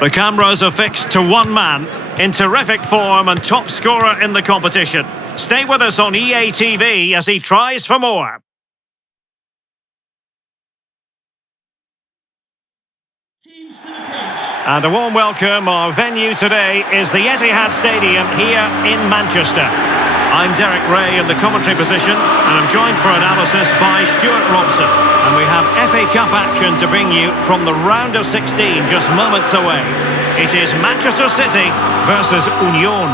The cameras are fixed to one man, in terrific form and top scorer in the competition. Stay with us on EA TV as he tries for more. And a warm welcome. Our venue today is the Etihad Stadium here in Manchester. I'm Derek Ray in the commentary position, and I'm joined for analysis by Stuart Robson. And we have FA Cup action to bring you from the round of 16 just moments away. It is Manchester City versus Union.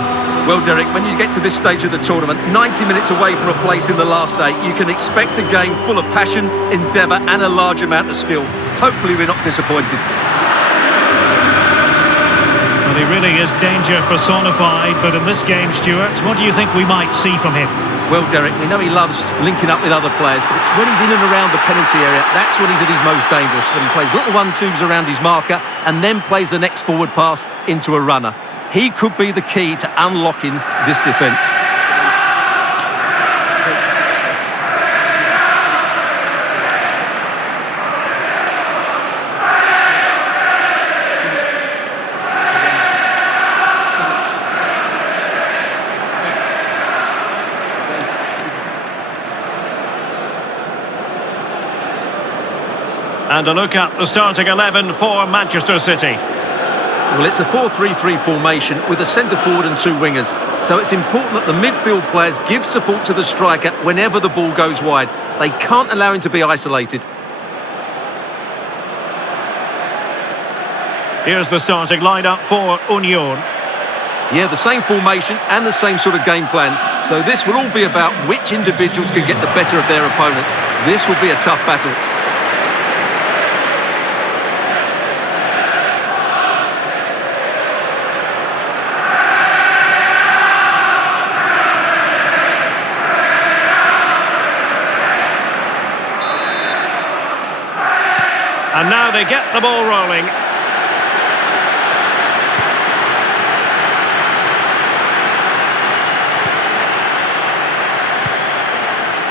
Well, Derek, when you get to this stage of the tournament, 90 minutes away from a place in the last 8, you can expect a game full of passion, endeavour and a large amount of skill. Hopefully we're not disappointed. Well, he really is danger personified, but in this game, Stuart, what do you think we might see from him? Well, Derek, we know he loves linking up with other players, but it's when he's in and around the penalty area, that's when he's at his most dangerous, when he plays little 1-2s around his marker and then plays the next forward pass into a runner. He could be the key to unlocking this defence. And a look at the starting 11 for Manchester City. Well, it's a 4-3-3 formation with a centre forward and 2 wingers. So it's important that the midfield players give support to the striker whenever the ball goes wide. They can't allow him to be isolated. Here's the starting lineup for Union. Yeah, the same formation and the same sort of game plan. So this will all be about which individuals can get the better of their opponent. This will be a tough battle. And now they get the ball rolling.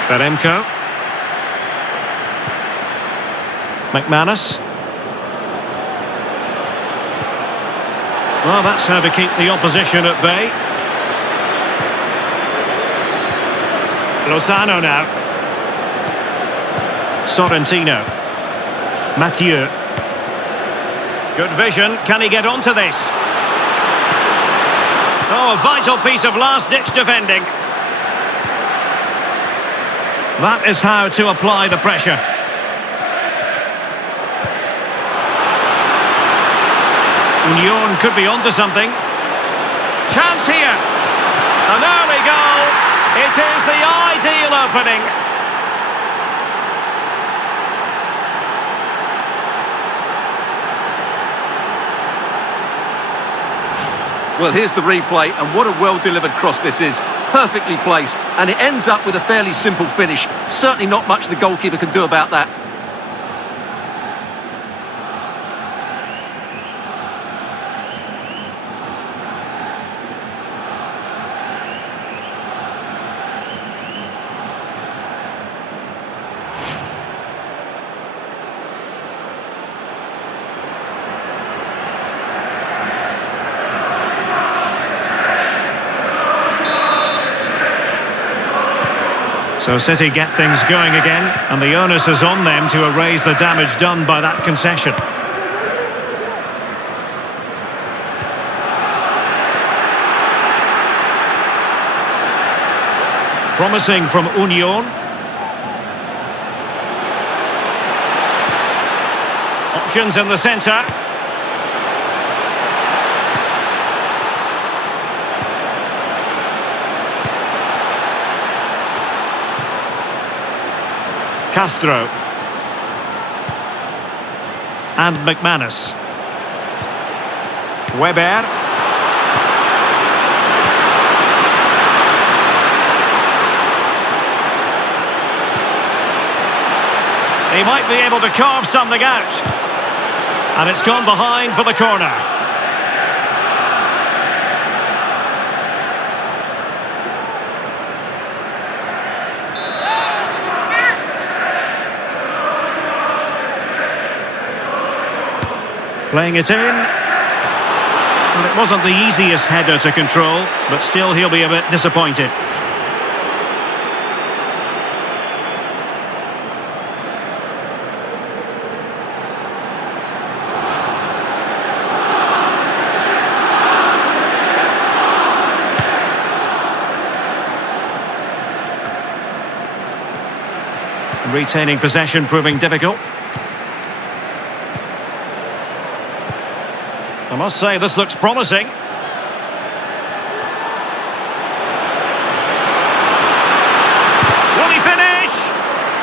Beremko. McManus. Well, that's how to keep the opposition at bay. Lozano now. Sorrentino. Mathieu. Good vision. Can he get onto this? Oh, a vital piece of last-ditch defending. That is how to apply the pressure. Union could be onto something. Chance here. An early goal. It is the ideal opening. Well, here's the replay, and what a well-delivered cross this is. Perfectly placed, and it ends up with a fairly simple finish. Certainly not much the goalkeeper can do about that. So City get things going again, and the onus is on them to erase the damage done by that concession. Promising from Union. Options in the centre. Castro. And McManus. Weber. He might be able to carve something out. And it's gone behind for the corner. Playing it in. It wasn't the easiest header to control, but still he'll be a bit disappointed. Retaining possession proving difficult. I must say, this looks promising. Will he finish?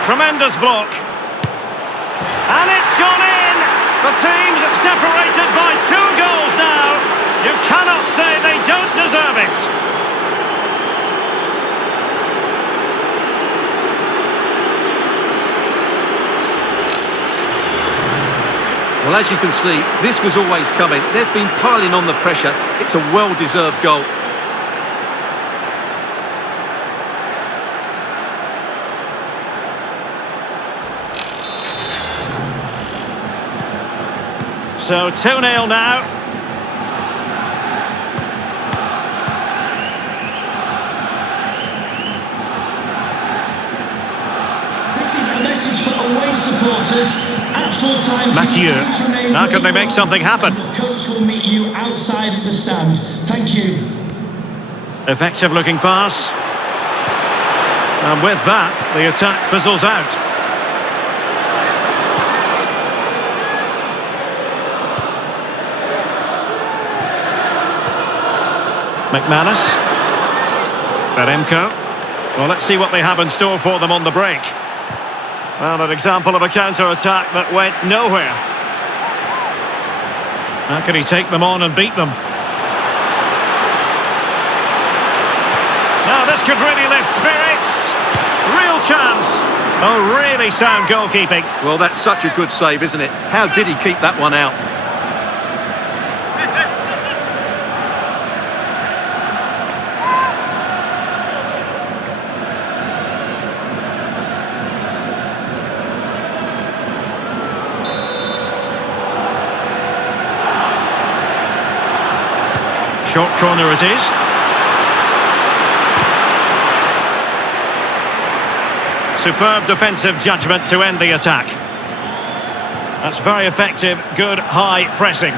Tremendous block. And it's gone in! The team's separated by 2 goals now. You cannot say they don't deserve it. Well, as you can see, this was always coming. They've been piling on the pressure. It's a well-deserved goal. So 2-0 now. This is a message for away supporters. At full-time, Mathieu, how can they make something happen? Your coach will meet you outside the stand. Thank you. Effective looking pass. And with that, the attack fizzles out. McManus. Beremko. Well, let's see what they have in store for them on the break. Well, an example of a counter-attack that went nowhere. How can he take them on and beat them? Now this could really lift spirits. Real chance. Oh, really sound goalkeeping. Well, that's such a good save, isn't it? How did he keep that one out? Short corner it is. Superb defensive judgment to end the attack. That's very effective, good high pressing.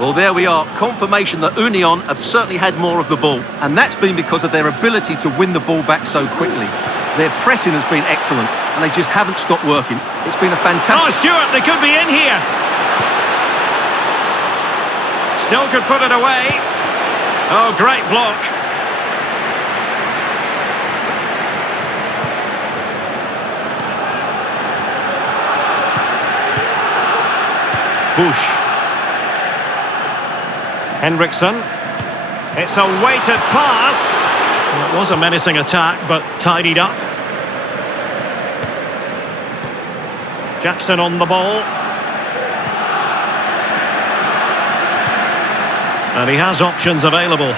Well, there we are. Confirmation that Union have certainly had more of the ball. And that's been because of their ability to win the ball back so quickly. Their pressing has been excellent, and they just haven't stopped working. It's been a fantastic... Oh, Stewart, they could be in here. Still could put it away. Oh, great block. Bush. Henriksen. It's a weighted pass. Well, it was a menacing attack, but tidied up. Jackson on the ball. And he has options available.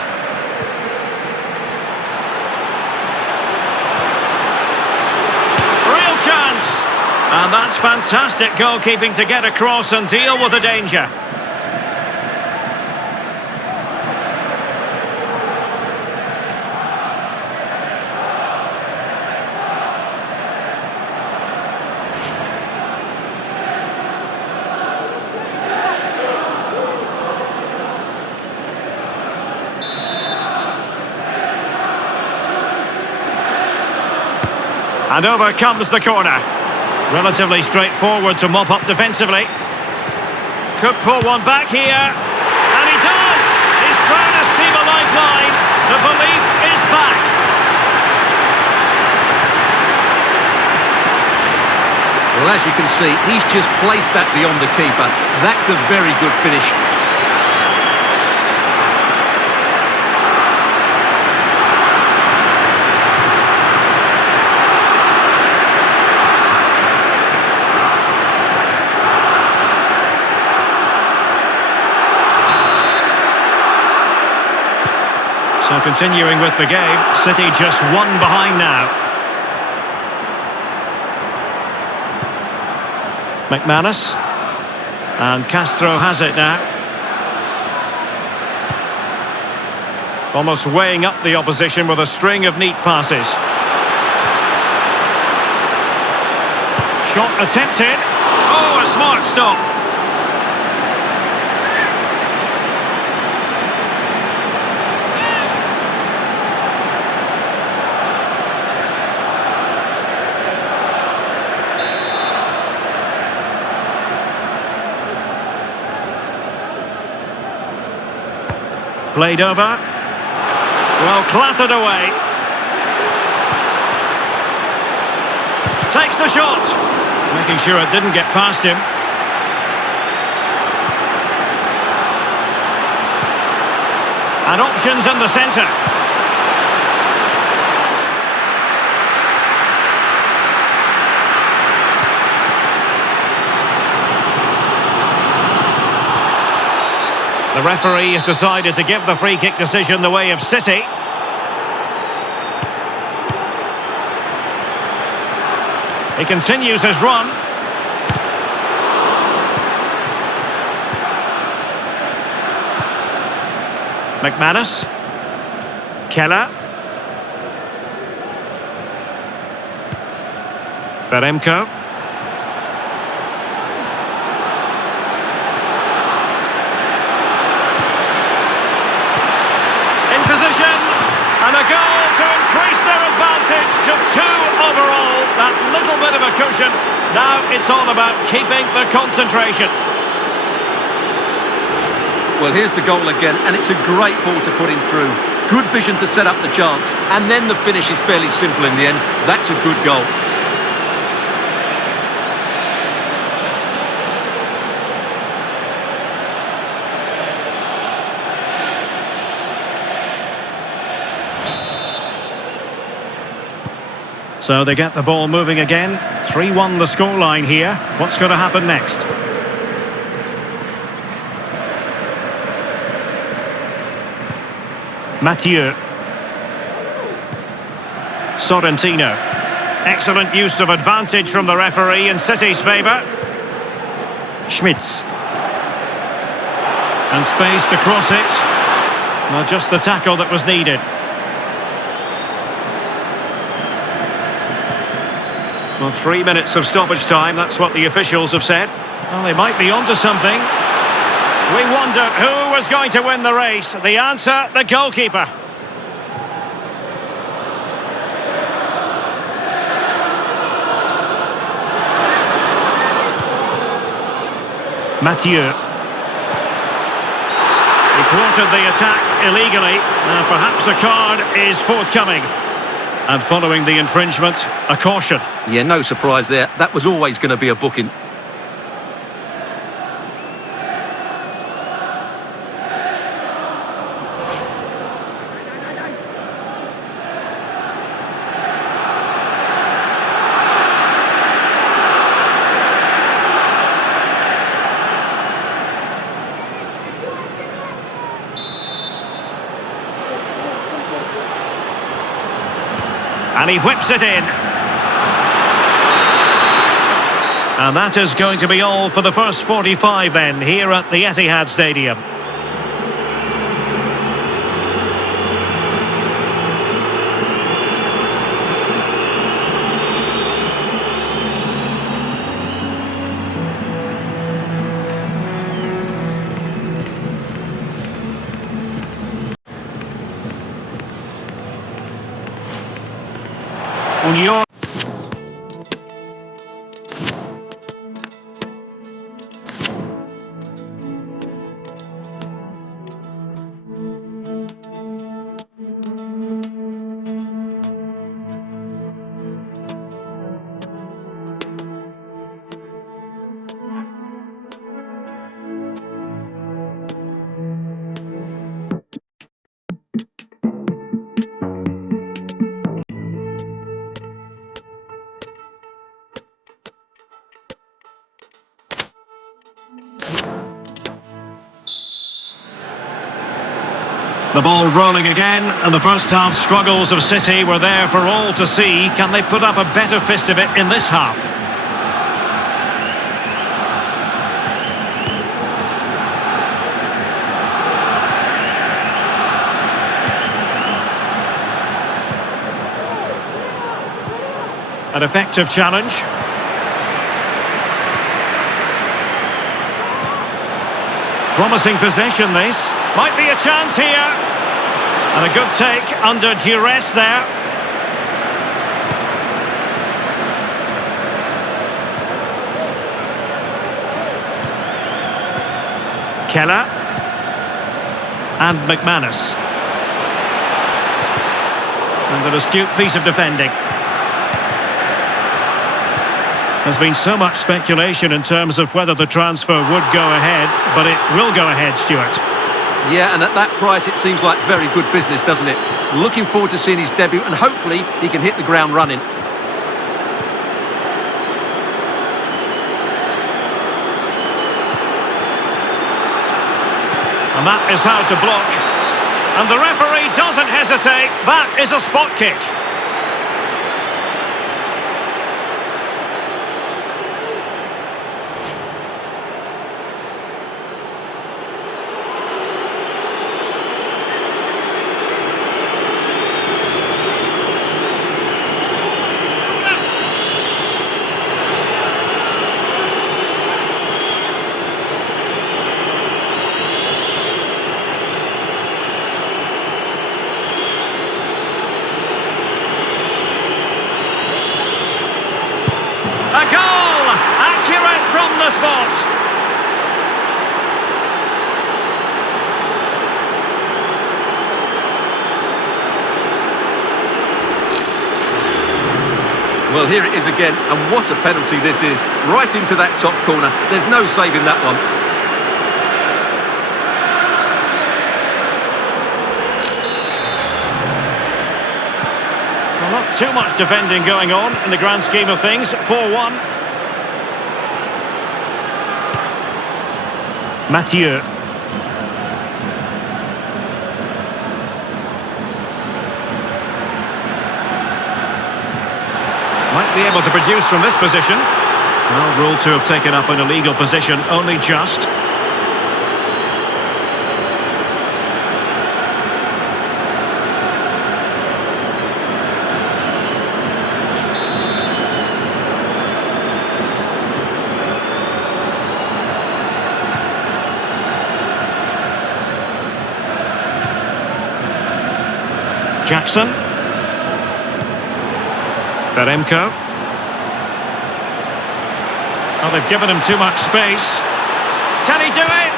Real chance! And that's fantastic goalkeeping to get across and deal with the danger. And over comes the corner. Relatively straightforward to mop up defensively. Could pull one back here. And he does! He's thrown his team a lifeline. The belief is back. Well, as you can see, he's just placed that beyond the keeper. That's a very good finish. So continuing with the game, City just 1 behind now. McManus. And Castro has it now. Almost weighing up the opposition with a string of neat passes. Shot attempted. Oh, a smart stop. Played over. Well, clattered away. Takes the shot. Making sure it didn't get past him. And options in the centre. The referee has decided to give the free kick decision the way of City. He continues his run. McManus. Keller. Beremko. And a goal to increase their advantage to 2 overall. That little bit of a cushion. Now it's all about keeping the concentration. Well, here's the goal again, and it's a great ball to put him through. Good vision to set up the chance. And then the finish is fairly simple in the end. That's a good goal. So they get the ball moving again. 3-1 the scoreline here. What's going to happen next? Mathieu. Sorrentino. Excellent use of advantage from the referee in City's favour. Schmitz. And space to cross it. Well, just the tackle that was needed. Well, 3 minutes of stoppage time, that's what the officials have said. Well, they might be onto something. We wondered who was going to win the race. The answer, the goalkeeper. Mathieu. He thwarted the attack illegally. Now perhaps a card is forthcoming. And following the infringement, a caution. Yeah, no surprise there. That was always going to be a booking. And he whips it in. And that is going to be all for the first 45 then, here at the Etihad Stadium. Union. The ball rolling again, and the first half struggles of City were there for all to see. Can they put up a better fist of it in this half? An effective challenge. Promising possession, this. Might be a chance here. And a good take under duress there. Keller. And McManus. And an astute piece of defending. There's been so much speculation in terms of whether the transfer would go ahead, but it will go ahead, Stuart. Yeah, and at that price it seems like very good business, doesn't it? Looking forward to seeing his debut, and hopefully he can hit the ground running. And that is how to block. And the referee doesn't hesitate. That is a spot kick. A goal! Accurate from the spot. Well, here it is again, and what a penalty this is. Right into that top corner. There's no saving that one. Well, not too much defending going on in the grand scheme of things. 4-1. Mathieu. Might be able to produce from this position. Well, ruled to have taken up an illegal position, only just. Jackson. Beremko. Oh, they've given him too much space. Can he do it?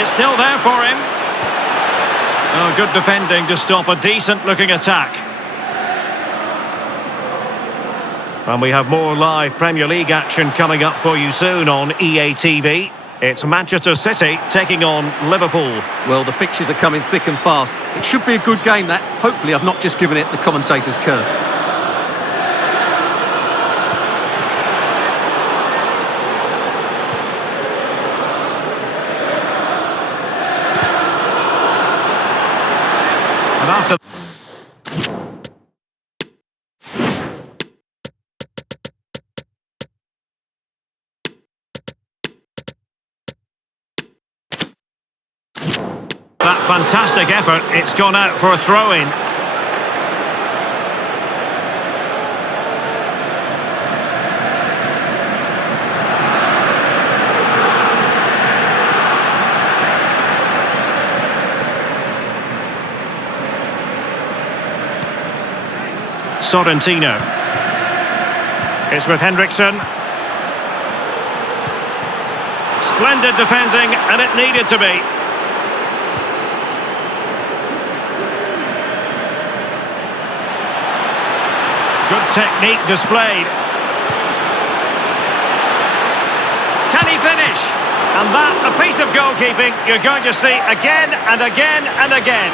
It's still there for him. Oh, good defending to stop a decent-looking attack. And we have more live Premier League action coming up for you soon on EA TV. It's Manchester City taking on Liverpool. Well, the fixtures are coming thick and fast. It should be a good game, that. Hopefully I've not just given it the commentator's curse. And after... that fantastic effort, it's gone out for a throw-in. Sorrentino. It's with Hendrickson. Splendid defending, and it needed to be. Good technique displayed. Can he finish? And that, a piece of goalkeeping you're going to see again and again and again.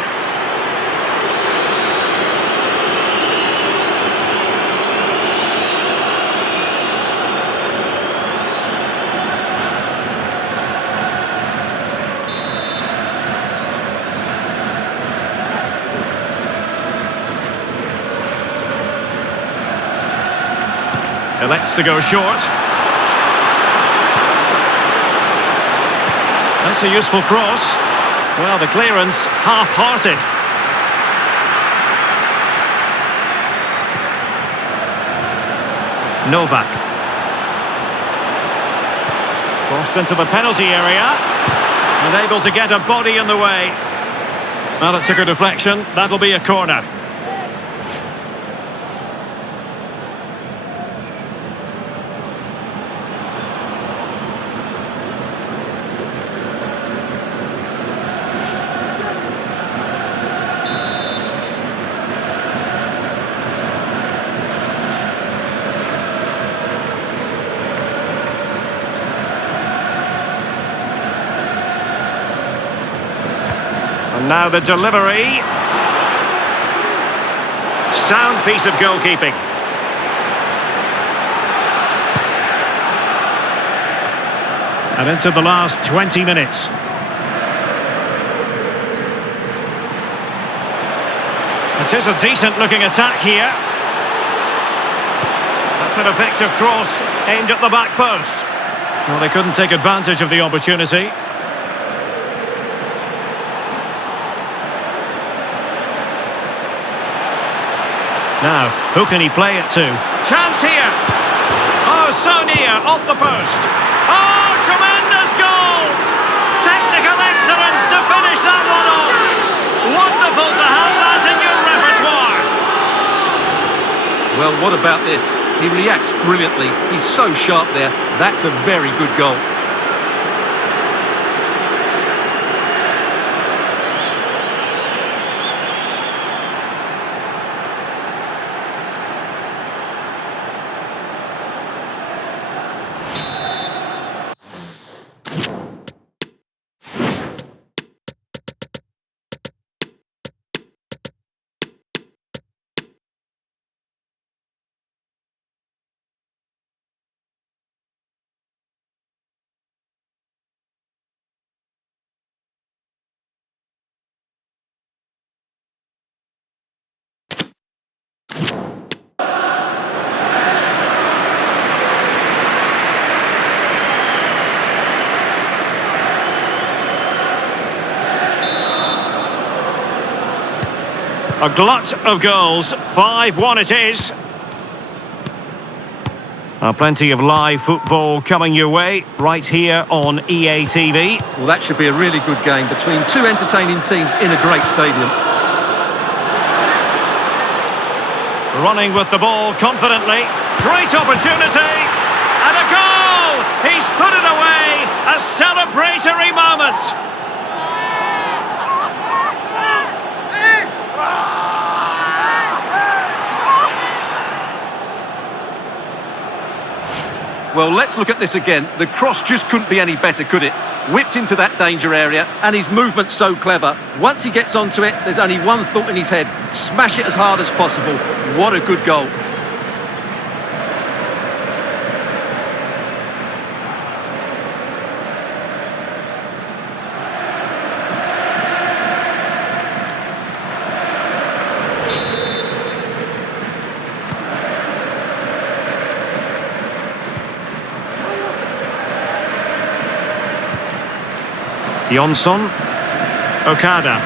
Elects to go short. That's a useful cross. Well, the clearance half-hearted. Novak. Crossed into the penalty area. And able to get a body in the way. Well, it took a deflection. That'll be a corner. And now the delivery. Sound piece of goalkeeping. And into the last 20 minutes. It is a decent looking attack here. That's an effective cross aimed at the back post. Well, they couldn't take advantage of the opportunity. Now, who can he play it to? Chance here! Oh, so near, off the post. Oh, tremendous goal! Technical excellence to finish that one off. Wonderful to have that in your repertoire. Well, what about this? He reacts brilliantly. He's so sharp there. That's a very good goal. A glut of goals, 5-1 it is. Plenty of live football coming your way right here on EA TV. Well, that should be a really good game between two entertaining teams in a great stadium. Running with the ball confidently. Great opportunity. And a goal! He's put it away. A celebratory moment. Well, let's look at this again. The cross just couldn't be any better, could it? Whipped into that danger area, and his movement's so clever. Once he gets onto it, there's only one thought in his head. Smash it as hard as possible. What a good goal. Jonsson, Okada.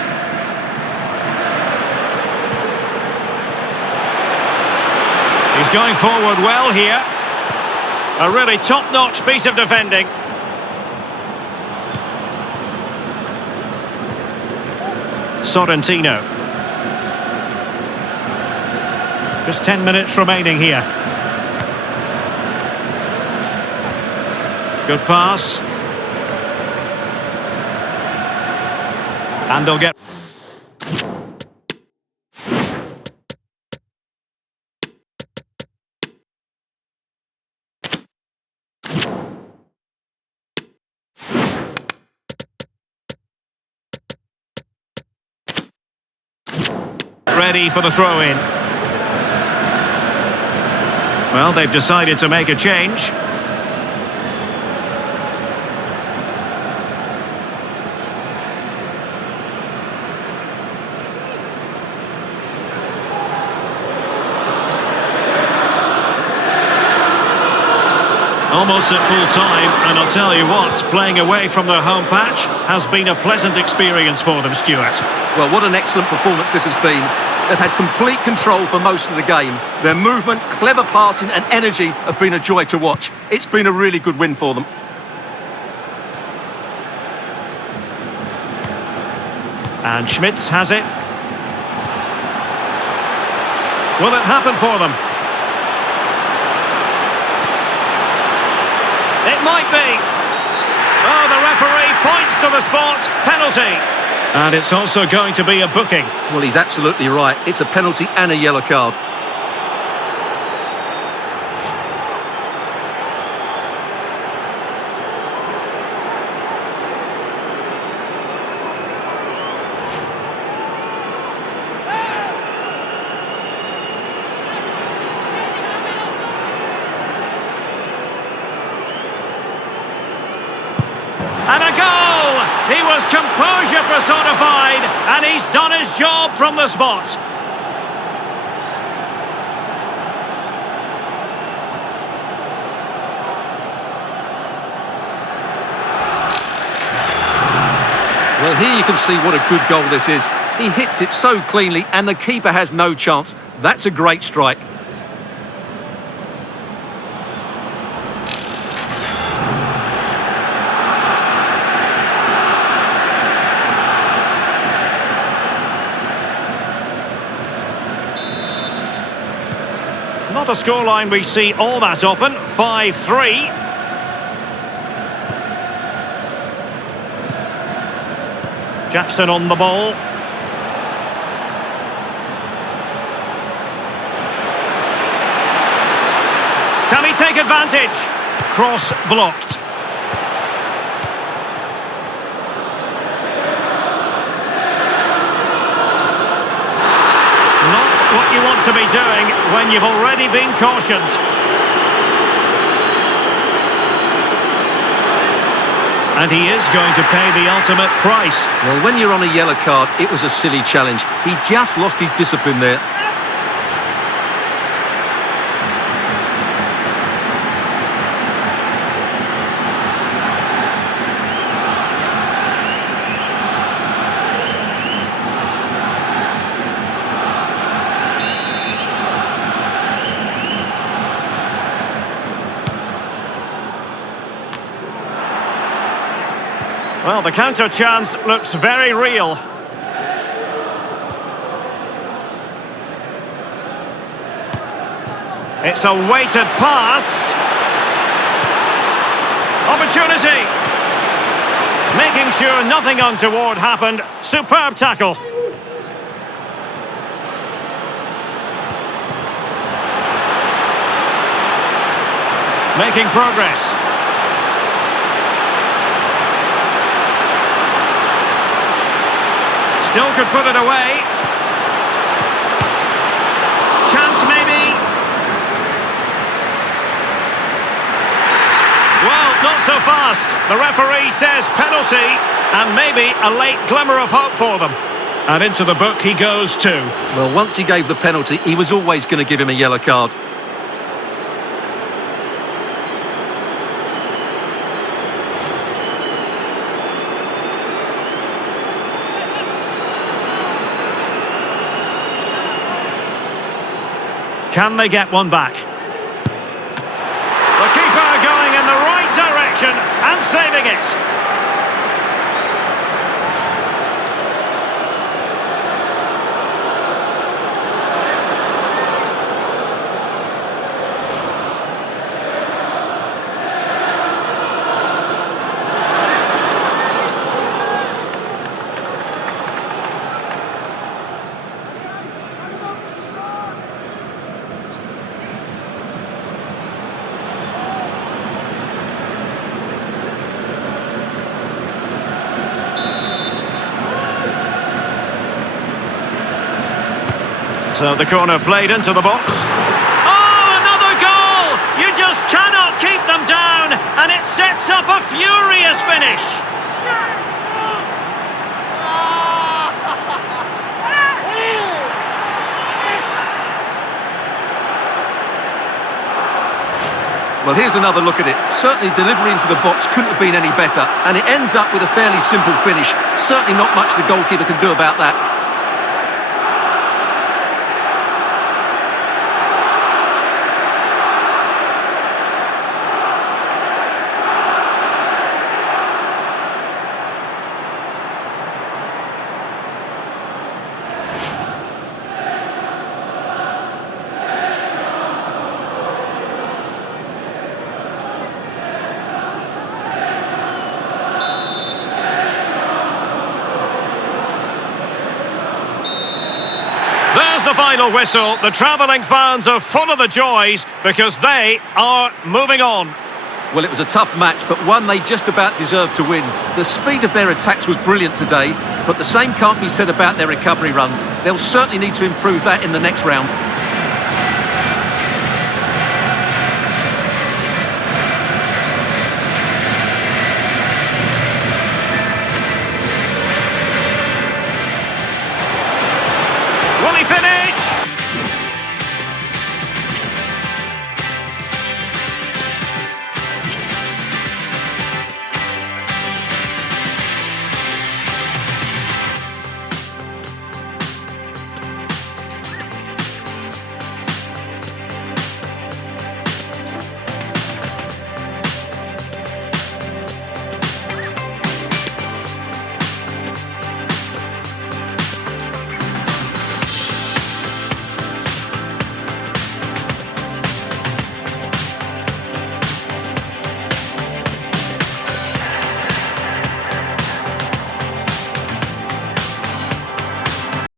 He's going forward well here. A really top-notch piece of defending. Sorrentino. Just 10 minutes remaining here. Good pass. And they'll get... ready for the throw-in. Well, they've decided to make a change. Almost at full time, and I'll tell you what, playing away from their home patch has been a pleasant experience for them, Stuart. Well, what an excellent performance this has been. They've had complete control for most of the game. Their movement, clever passing and energy have been a joy to watch. It's been a really good win for them. And Schmitz has it. Will it happen for them? It might be. Oh, the referee points to the spot. Penalty. And it's also going to be a booking. Well, he's absolutely right. It's a penalty and a yellow card. And a goal! He was composure personified, and he's done his job from the spot. Well, here you can see what a good goal this is. He hits it so cleanly, and the keeper has no chance. That's a great strike. Not a scoreline we see all that often. 5-3. Jackson on the ball. Can he take advantage? Cross blocked. Not what you want to be doing when you've already been cautioned. And he is going to pay the ultimate price. Well, when you're on a yellow card, it was a silly challenge. He just lost his discipline there. Well, the counter chance looks very real. It's a weighted pass. Opportunity. Making sure nothing untoward happened. Superb tackle. Making progress. Still could put it away. Chance maybe. Well, not so fast. The referee says penalty, and maybe a late glimmer of hope for them. And into the book he goes too. Well, once he gave the penalty, he was always going to give him a yellow card. Can they get one back? The keeper going in the right direction and saving it. So the corner played into the box. Oh, another goal! You just cannot keep them down, and it sets up a furious finish. Well, here's another look at it. Certainly delivery into the box couldn't have been any better. And it ends up with a fairly simple finish. Certainly not much the goalkeeper can do about that. There's the final whistle. The travelling fans are full of the joys because they are moving on. Well, it was a tough match, but one they just about deserved to win. The speed of their attacks was brilliant today, but the same can't be said about their recovery runs. They'll certainly need to improve that in the next round.